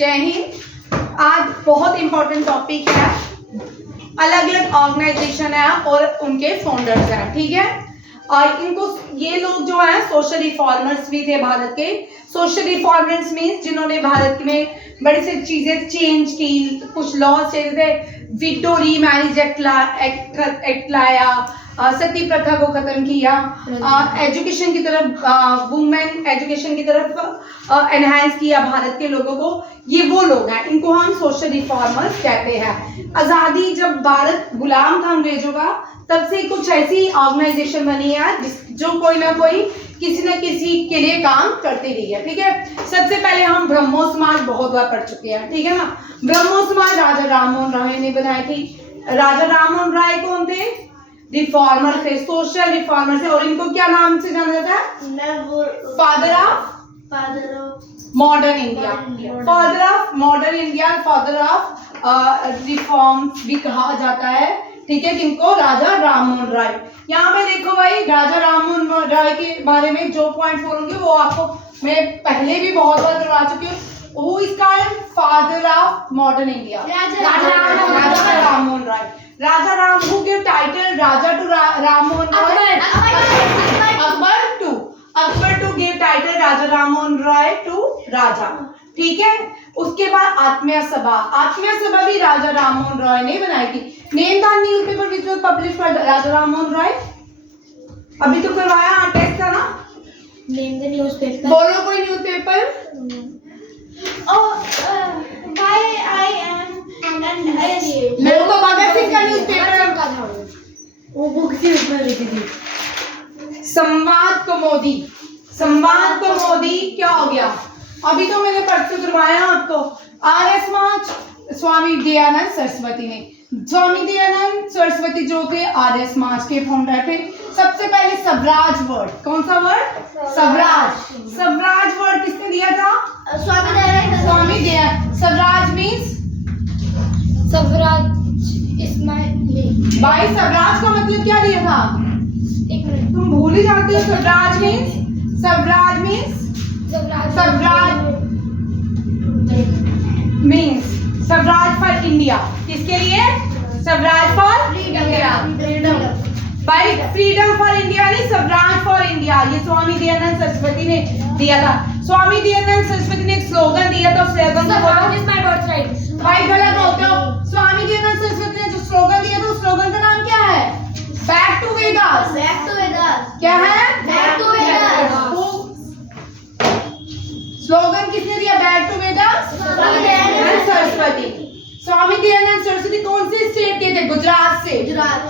जय हिंद। आज बहुत इम्पोर्टेंट टॉपिक है, अलग अलग ऑर्गेनाइजेशन है और उनके फाउंडर्स हैं, ठीक है। और इनको ये लोग जो हैं सोशल रिफॉर्मर्स भी थे भारत के। सोशल रिफॉर्मर्स मीन्स जिन्होंने भारत में बड़ी सी चीजें चेंज की, कुछ लॉ चेंज थे, विडो रीमैरिज एक्ट लाया, सती प्रथा को खत्म किया, एजुकेशन की तरफ वुमेन एजुकेशन की तरफ एनहांस किया भारत के लोगों को। ये वो लोग हैं, इनको हम सोशल रिफॉर्मर्स कहते हैं। आज़ादी जब भारत गुलाम था अंग्रेजों का, तब से कुछ ऐसी ऑर्गेनाइजेशन बनी है जो कोई ना कोई किसी न किसी के लिए काम करती रही है, ठीक है। सबसे पहले हम ब्रह्मो समाज बहुत बार पढ़ चुके हैं, ठीक है ना। ब्रह्मो समाज राजा राममोहन राय ने बनाई थी। राजा राममोहन राय कौन थे? रिफॉर्मर थे, सोशल रिफॉर्मर थे। और इनको क्या नाम से जाना जाता है? Father of modern India, father of modern India, father of reforms भी कहा जाता है, ठीक है। किनको? राजा राममोहन राय। यहाँ पे देखो भाई, राजा राममोहन राय के बारे में जो पॉइंट बोलूंगी वो आपको मैं पहले भी बहुत बार करवा चुकी हूँ। वो इसका father of modern India Raja Rammohan Roy. Raja Ram के title Raja to Rammohan Roy, Akbar to give title Raja Rammohan Roy to Raja, ठीक है। उसके बाद आत्मीय सभा भी राजा राममोहन राय ने बनाई थी। Name the newspaper which was published by Raja Rammohan Roy. अभी तो करवाया टेस्ट था ना। Name the newspaper. बोलो कोई न्यूज़पेपर। व्हाई आई एम मेरे को भगत सिंह का न्यूज़पेपर का था वो बुक थी, उसमें लिखी थी संवाद को मोदी क्या हो गया। अभी तो मैंने परसों करवाया आपको। आर्य समाज स्वामी दयानंद सरस्वती ने, स्वामी दयानंद सरस्वती जो थे आर्य समाज के फाउंडर थे। सबसे पहले स्वराज वर्ड, कौन सा वर्ड? स्वराज वर्ड किसने दिया था? स्वामी दयानंद। स्वराज मीन्स स्वराज इस्माइल भाई, स्वराज का मतलब क्या दिया था? एक मिनट, तुम भूल ही जाते हो। Swaraj means Swaraj for India. किसके लिए? Swaraj for India. भाई फ्रीडम फॉर इंडिया नहीं, स्वराज फॉर इंडिया। ये स्वामी दयानंद सरस्वती ने दिया था। स्वामी दयानंद सरस्वती ने एक स्लोगन दिया था, slogan Swaraj is my birthright. भाई गलत बोलते हो। स्वामी दयानंद सरस्वती ने जो स्लोगन दिया था, उस स्लोगन का नाम क्या है? Back to Vedas. क्या है? Back to Vedas। स्लोगन किसने दिया? Back to Vedas. स्वामी दयानंद सरस्वती। स्वामी दयानंद सरस्वती कौन से स्टेट के थे? गुजरात से।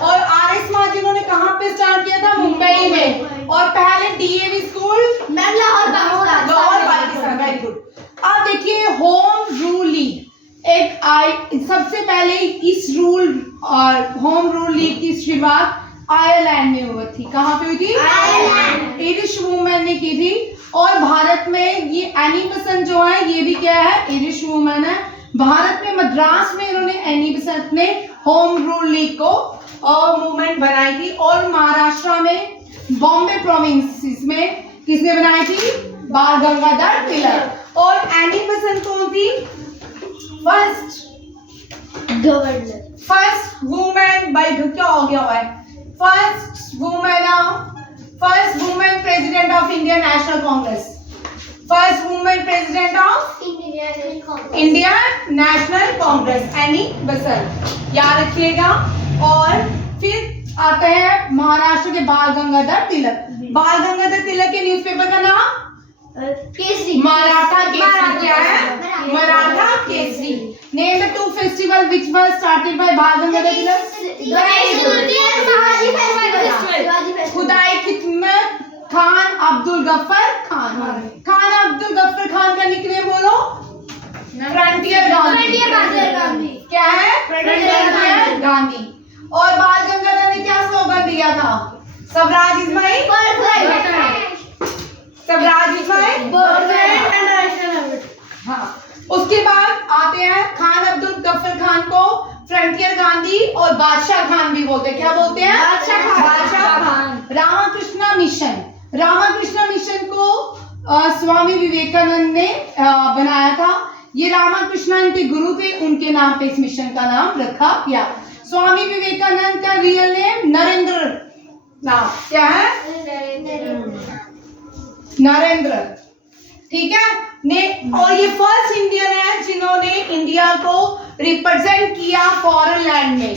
और आर्य समाज जिन्होंने कहाँ पे स्टार्ट किया था? मुंबई में। और पहले DAV school Lahore Pakistan. Very good. अब देखिए होम रूल लीग सबसे पहले इस होम रूल लीग की शुरुआत आयरलैंड में हुई थी। कहाँ पे हुई थी? आयरलैंड। इरिश वुमेन ने की थी। और भारत में ये एनी बेसेंट जो है, ये भी क्या है? इरिश वुमेन है। भारत में मद्रास में इन्होंने एनी बेसेंट ने होम रूल लीग को मूवमेंट बनाई थी। और महाराष्ट्र में बॉम्बे प्रोविंस में किसने बनाई थी? बाल गंगाधर तिलक। और एनी बेसेंट कौन थी? फर्स्ट वुमेन बाय क्या हो गया हुआ है? First women president of India national Congress. First women president of India national Congress Annie Besant, याद रखिएगा। और फिर आते हैं महाराष्ट्र के बाल गंगाधर तिलक। बाल गंगाधर तिलक के न्यूज़पेपर का नाम केसरी। मराठा केसरी। क्या है? Maratha Kesari. Name the two festival which were started by बाल गंगाधर तिलक। खुदाई खिदमत खान अब्दुल गफ्फर खान। खान अब्दुल गफ्फर खान का निकनेम बोलो। फ्रंटियर गांधी। क्या है? फ्रंटियर गांधी। और बाल गंगाधर ने क्या स्लोगन दिया था? स्वराज इज माय हाँ। उसके बाद आते हैं खान अब्दुल गफ्फर खान को फ्रंटियर गांधी और बादशाह खान भी बोलते हैं। क्या बोलते हैं? बादशाह खान। रामकृष्ण मिशन को स्वामी विवेकानंद ने बनाया था। ये रामाकृष्ण इनके गुरु थे, उनके नाम पे इस मिशन का नाम रखा गया। स्वामी विवेकानंद का रियल नेम नरेंद्र नाम क्या है? नरेंद्र, ठीक है ने। और ये फर्स्ट इंडियन है जिन्होंने इंडिया को रिप्रेजेंट किया फॉरेन लैंड में।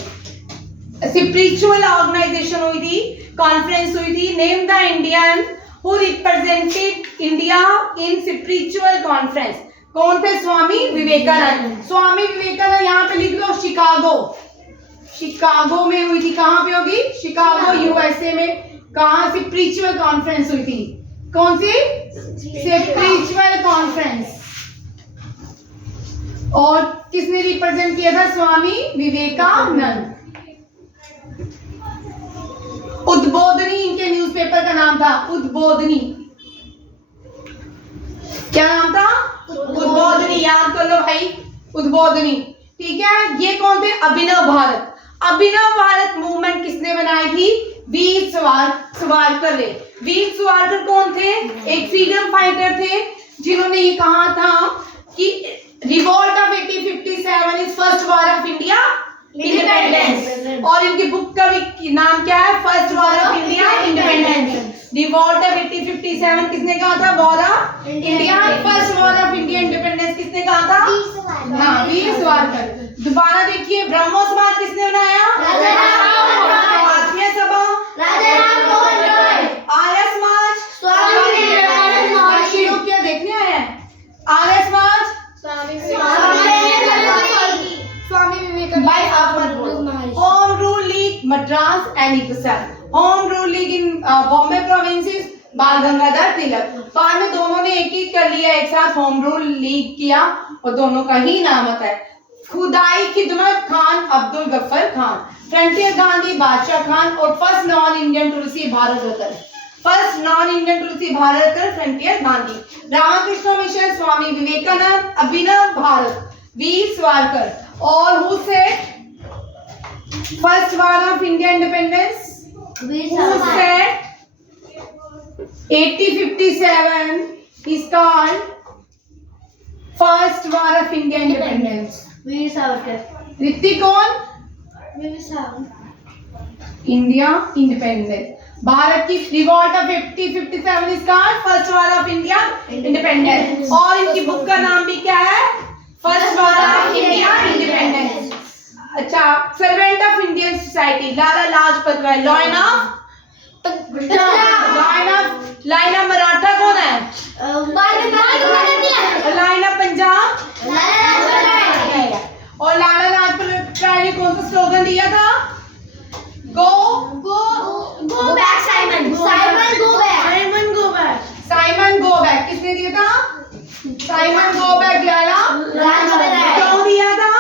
स्पिरिचुअल ऑर्गेनाइजेशन हुई थी, कॉन्फ्रेंस हुई थी, name the Indian who represented India in spiritual conference. कौन थे? स्वामी विवेकानंद। स्वामी विवेकानंद यहाँ पे लिख लो शिकागो, शिकागो में हुई थी। कहाँ पे होगी? शिकागो यूएसए में। कहाँ स्पिरिचुअल कॉन्फ्रेंस हुई थी? कौन सी? Spiritual conference. और किसने रिप्रेजेंट किया था? स्वामी विवेकानंद। उद्बोधनी इनके न्यूज़पेपर का नाम था, उद्बोधनी। क्या नाम था? उद्बोधनी। याद कर लो भाई, उद्बोधनी, ठीक है। ये कौन थे? अभिनव भारत। अभिनव भारत मूवमेंट किसने बनाई थी? वीर सावरकर ने। वीर सावरकर कौन थे? एक फ्रीडम फाइटर थे जिन्होंने ये कहा था कि revolt of 1857 is first war of India independence. और इनकी बुक का भी नाम क्या है? First war of India independence. Revolt of 1857 किसने कहा था? War of India. First war of India independence किसने कहा था? हाँ, वीर सावरकर। दोबारा देखिए, ब्रह्मो समाज किसने बनाया? आत्मीय सभा आर्य समाज लोग क्या देखने आए हैं? आर्य समाज भाई आप मत बोलो। Home rule league Madras and इपसन। Home rule league in Bombay provinces Bal Gangadhar तिलक। बाद में दोनों ने एक कर लिया, एक साथ होम रूल लीग किया और दोनों का ही नाम आता है। खुदाई खिदमत खान अब्दुल गफ्फर खान, फ्रंटियर गांधी बादशाह खान और first non Indian to receive Bharat Ratna. First non Indian to receive Bharat Ratna frontier Gandhi. Ramakrishna mission Swami Vivekananda, Abhinav Bharat, Veer Savarkar. और who said first war of India independence? Who said 1857 is called first war of India independence? वीर सावरकर। ऋतिक कौन? वीर सावरकर। India independence. भारत की revolt of 1857 is called first war of India independence. और इनकी book का नाम भी क्या है? First war of India independence. अच्छा, servant of Indian society Lala Lajpat Rai. Line of Maratha कौन है? लाइन ऑफ पंजाब और लाला लाजपत राय ने कौन सा स्लोगन दिया था? Go back, Simon. Simon, go back. Simon, go back. Simon go back किसने दिया था? साइमन गो बैक लाला लाजपत राय। क्यों दिया था?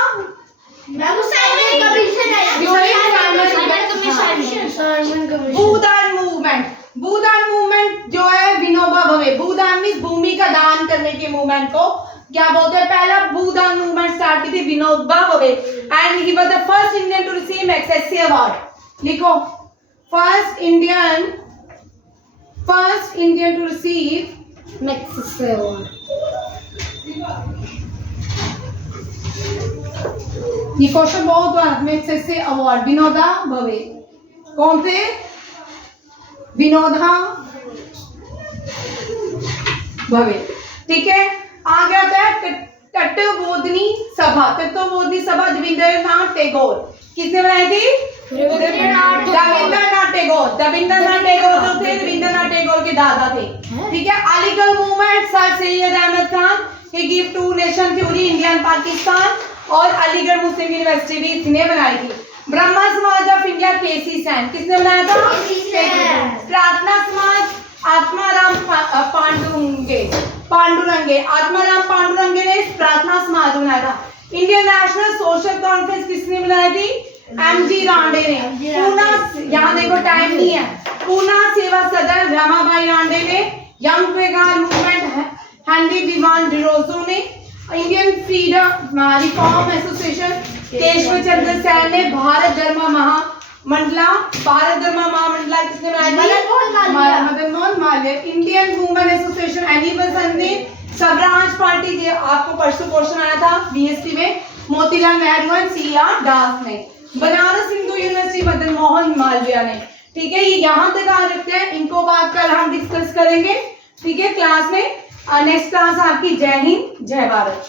भूदान मूवमेंट। भूदान मूवमेंट जो है विनोबा भावे। भूदान मीन्स भूमि का दान करने के मूवमेंट को क्या बोलते हैं? पहला भूदान मूवमेंट स्टार्ट की थी Vinoba Bhave and he was the first Indian to receive Magsaysay award. लिखो, first Indian to receive Magsaysay award. ये क्वेश्चन बहुत बार मैग्सेसे अवार्ड। विनोबा भावे कौन थे? विनोबा भावे, ठीक है। आगे आता है तत्वबोधिनी सभा। तत्वबोधिनी सभा रविंद्रनाथ टैगोर किसने बनाई थी? रविंद्रनाथ टैगोर। रविंद्रनाथ टैगोर जो थे रविंद्रनाथ टैगोर के दादा थे, ठीक है। अलीगढ़ मूवमेंट सर सैयद अहमद खान ही give two nation theory India and Pakistan और अलीगढ़ मुस्लिम यूनिवर्सिटी भी इसने बनाई थी। ब्रह्मा समाज ऑफ इंडिया केसी सेन किसने बनाया था? प्रार्थना समाज आत्माराम पांडुरंगे। आत्माराम पांडुरंगे ने प्रार्थना समाज बनाया था। इंडियन नेशनल सोशल कॉन्फ्रेंस किसने बनाई थी? एमजी रांडे ने। पूना, यहाँ देखो टाइम नहीं है, पूना सेवा सदन रमाबाई रांडे ने। Young Bengal movement Henry Vivian Derozio ने। Indian freedom reform association Keshav Chandra Sen ने। भारत धर्म महामंडला किसने बनाई थी? Madan Mohan Malviya. Indian women association Annie Besant ने। स्वराज पार्टी, ये आपको परसों क्वेश्चन आया था बीएससी में, मोतीलाल नेहरू एंड सीआर दास ने। बनारस हिंदू यूनिवर्सिटी मदन मोहन मालवीय ने। ठीक है, ये यहाँ तक आ रखते हैं, इनको बात कल हम डिस्कस करेंगे। ठीक है, क्लास में नेक्स्ट क्लास आपकी जय हिंद जय भारत।